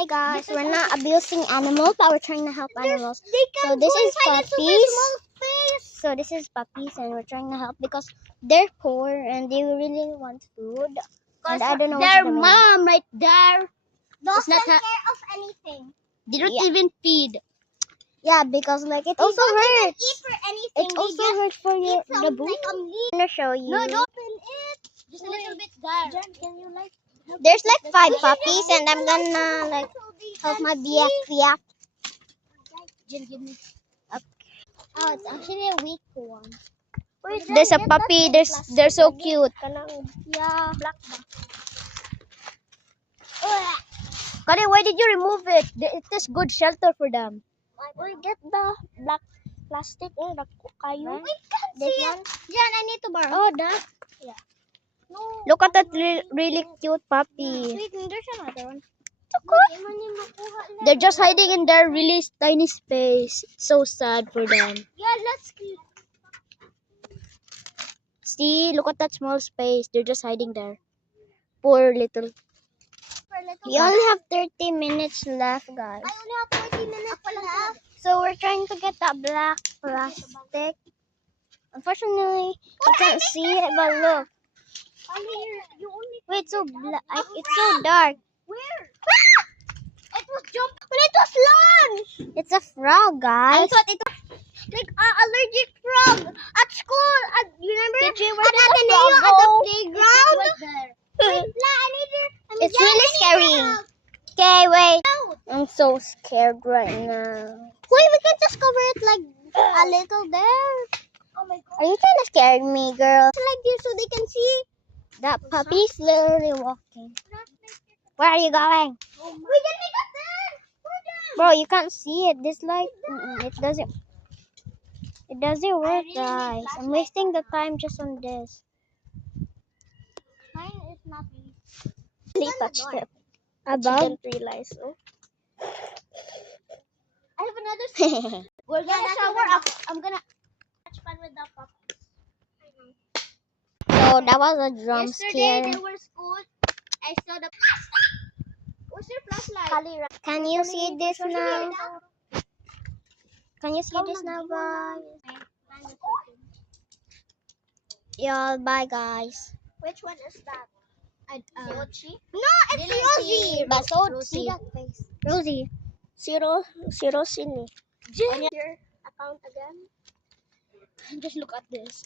Hey guys, we're not abusing animals, but we're trying to help animals. So this is puppies. So this is puppies, and we're trying to help because they're poor and they really want food. And I don't know Their what's the mom right there doesn't not care of anything. they don't even feed. Yeah, because like it also hurts. Eat for anything. It also hurts for your the booty. I'm gonna show you. No, don't open it. Just a little bit there. Jen, can you like? There's like 5 puppies, and I'm gonna like help my BF. Jen, give me. Oh, it's actually a weak one. There's a puppy. They're so cute. Yeah. Kari, why did you remove it? It is good shelter for them. We get the black plastic. The kayu. We can't This see one? it. Jen, I need to borrow. Oh, that. No. Look at that really cute puppy. Wait, there's another one. They're just hiding in their really tiny space. It's so sad for them. Yeah, let's. See, look at that small space. They're just hiding there. Poor little. We only have 30 minutes left, guys. I only have 40 minutes left. So we're trying to get that black plastic. Unfortunately, you can't see it, but look. You only. Wait, it's so it's so dark. Where? It was jump when it was lunch. It's a frog, I guys. thought it was like an allergic frog at school. You remember? At Ateneo at the playground. It's really scary. Okay, wait. I'm so scared right now. Wait, we can just cover it like a little there. Oh my god. Are you trying to scare me, girl? Like this so they can see. That puppy's literally walking. Where are you going? We can make a tent. Bro, you can't see it. This light, it doesn't work, guys. I'm wasting the time just on this. Mine is not really. Really touched it. I Above. didn't realize. Oh. I have another. We're gonna shower up. I'm gonna Much fun with the puppies. So that was a drum yesterday scare. they were school. I saw the plastic. Where's your flashlight? Can you see this now? Can you see this now, guys? Yeah, bye, guys. Which one is that? Yoshi? No, it's Rosie. Basod See si that face. Rosie. Si Rosie ni. On your account again. Just look at this.